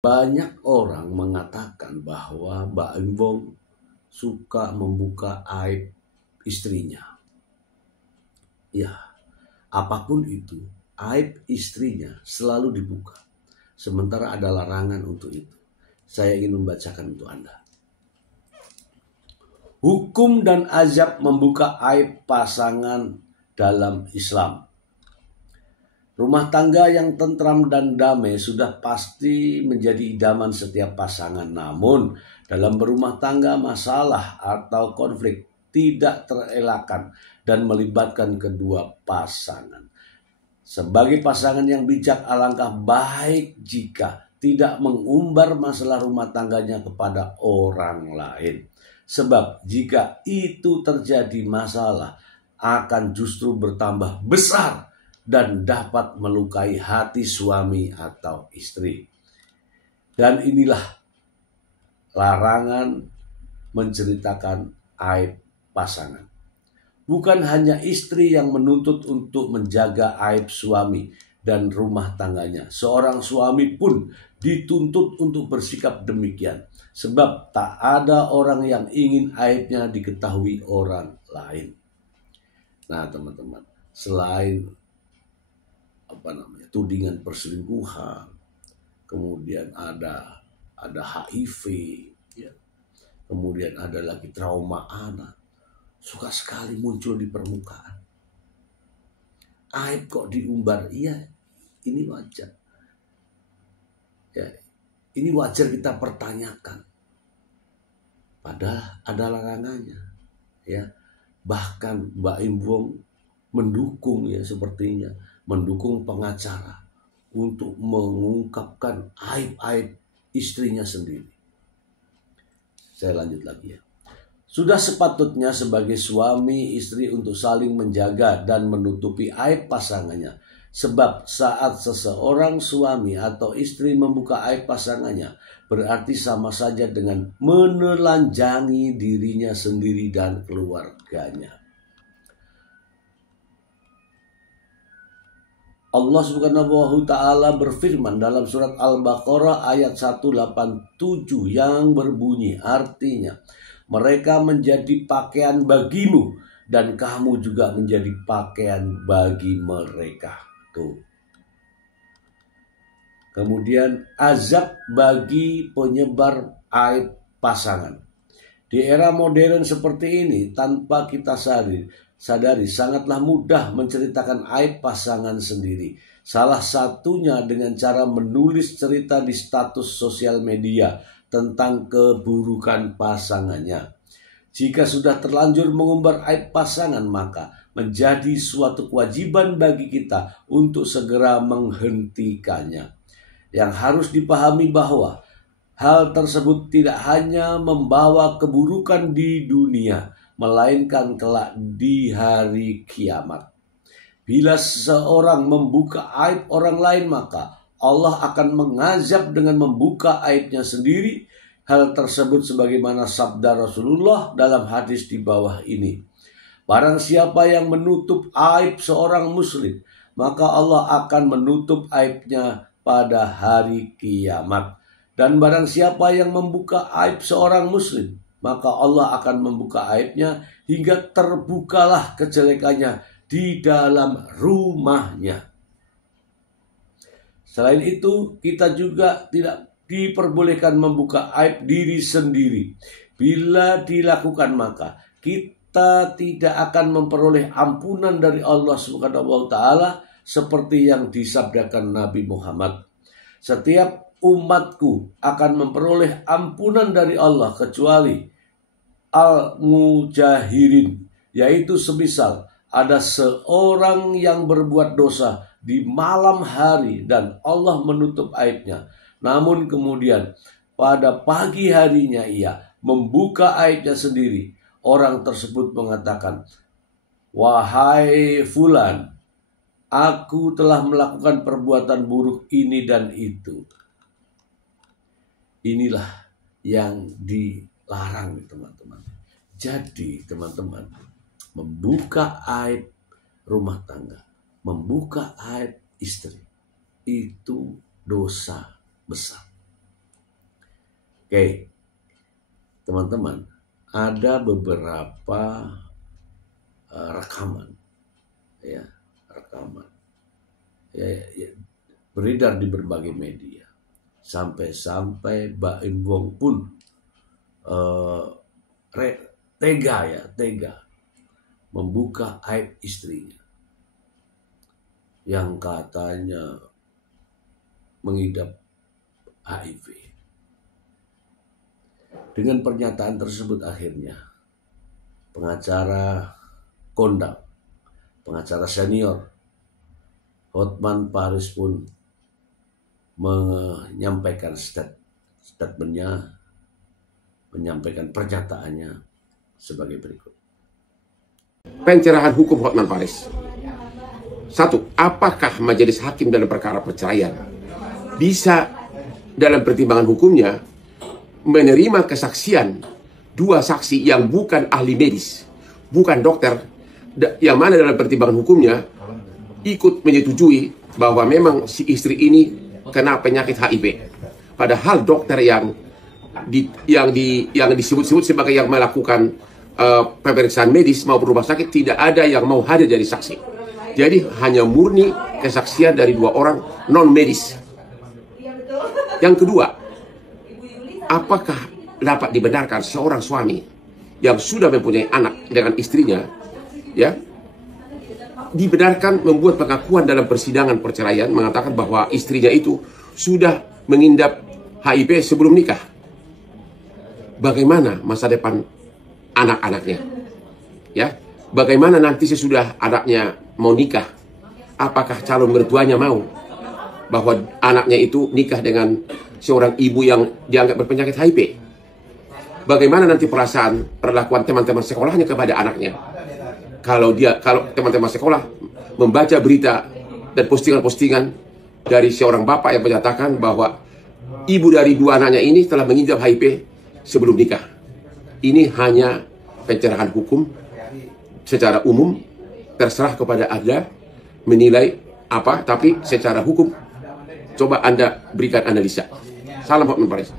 Banyak orang mengatakan bahwa Mbak Embong suka membuka aib istrinya. Ya, apapun itu, aib istrinya selalu dibuka. Sementara ada larangan untuk itu. Saya ingin membacakan untuk Anda. Hukum dan azab membuka aib pasangan dalam Islam. Rumah tangga yang tentram dan damai sudah pasti menjadi idaman setiap pasangan. Namun, dalam berumah tangga masalah atau konflik tidak terelakkan dan melibatkan kedua pasangan. Sebagai pasangan yang bijak, alangkah baik jika tidak mengumbar masalah rumah tangganya kepada orang lain. Sebab jika itu terjadi, masalah akan justru bertambah besar dan dapat melukai hati suami atau istri. Dan inilah larangan menceritakan aib pasangan. Bukan hanya istri yang menuntut untuk menjaga aib suami dan rumah tangganya. Seorang suami pun dituntut untuk bersikap demikian. Sebab tak ada orang yang ingin aibnya diketahui orang lain. Nah teman-teman, selain tudingan perselingkuhan, kemudian ada HIV, ya. Kemudian ada lagi trauma anak, suka sekali muncul di permukaan. Aib kok diumbar? Iya, ini wajar. Ya, ini wajar kita pertanyakan. Padahal ada larangannya, ya. Bahkan Mbak Embong mendukung, ya, sepertinya mendukung pengacara untuk mengungkapkan aib-aib istrinya sendiri. Saya lanjut lagi, ya. Sudah sepatutnya sebagai suami istri untuk saling menjaga dan menutupi aib pasangannya. Sebab saat seseorang suami atau istri membuka aib pasangannya, berarti sama saja dengan menelanjangi dirinya sendiri dan keluarganya. Allah Subhanahu wa Ta'ala berfirman dalam surat Al-Baqarah ayat 187 yang berbunyi, artinya mereka menjadi pakaian bagimu dan kamu juga menjadi pakaian bagi mereka. Tuh. Kemudian azab bagi penyebar aib pasangan. Di era modern seperti ini, tanpa kita sadari sangatlah mudah menceritakan aib pasangan sendiri. Salah satunya dengan cara menulis cerita di status sosial media tentang keburukan pasangannya. Jika sudah terlanjur mengumbar aib pasangan, maka menjadi suatu kewajiban bagi kita untuk segera menghentikannya. Yang harus dipahami bahwa hal tersebut tidak hanya membawa keburukan di dunia, melainkan kelak di hari kiamat. Bila seseorang membuka aib orang lain, maka Allah akan mengazab dengan membuka aibnya sendiri. Hal tersebut sebagaimana sabda Rasulullah dalam hadis di bawah ini. Barang siapa yang menutup aib seorang muslim, maka Allah akan menutup aibnya pada hari kiamat. Dan barang siapa yang membuka aib seorang muslim, maka Allah akan membuka aibnya hingga terbukalah kejelekannya di dalam rumahnya. Selain itu, kita juga tidak diperbolehkan membuka aib diri sendiri. Bila dilakukan, maka kita tidak akan memperoleh ampunan dari Allah Subhanahu wa Ta'ala seperti yang disabdakan Nabi Muhammad. Setiap umatku akan memperoleh ampunan dari Allah kecuali al-mujahirin, yaitu semisal ada seorang yang berbuat dosa di malam hari dan Allah menutup aibnya, namun kemudian pada pagi harinya ia membuka aibnya sendiri. Orang tersebut mengatakan, "Wahai fulan, aku telah melakukan perbuatan buruk ini dan itu." Inilah yang dilarang, teman-teman. Jadi teman-teman, membuka aib rumah tangga, membuka aib istri, itu dosa besar. Oke, teman-teman, ada beberapa rekaman, ya, beredar di berbagai media, sampai Baim Wong pun tega membuka aib istrinya yang katanya mengidap HIV. Dengan pernyataan tersebut akhirnya pengacara kondang, pengacara senior Hotman Paris pun menyampaikan statementnya, menyampaikan pernyataannya sebagai berikut. Pencerahan hukum Hotman Paris. 1. Apakah majelis hakim dalam perkara perceraian bisa dalam pertimbangan hukumnya menerima kesaksian dua saksi yang bukan ahli medis, bukan dokter, yang mana dalam pertimbangan hukumnya ikut menyetujui bahwa memang si istri ini kena penyakit HIV, padahal dokter yang disebut-sebut sebagai yang melakukan pemeriksaan medis maupun rumah sakit tidak ada yang mau hadir dari saksi. Jadi hanya murni kesaksian dari dua orang non medis. Yang kedua, apakah dapat dibenarkan seorang suami yang sudah mempunyai anak dengan istrinya, ya, dibenarkan membuat pengakuan dalam persidangan perceraian mengatakan bahwa istrinya itu sudah mengidap HIV sebelum nikah? Bagaimana masa depan anak-anaknya? Ya, bagaimana nanti sesudah anaknya mau nikah? Apakah calon mertuanya mau bahwa anaknya itu nikah dengan seorang ibu yang dianggap berpenyakit HIV? Bagaimana nanti perlakuan teman-teman sekolahnya kepada anaknya? Kalau teman-teman sekolah membaca berita dan postingan-postingan dari seorang bapak yang menyatakan bahwa ibu dari dua anaknya ini telah mengidap HIV sebelum nikah. Ini hanya pencerahan hukum secara umum, terserah kepada Anda menilai apa, tapi secara hukum coba Anda berikan analisa. Salam Hotman Paris.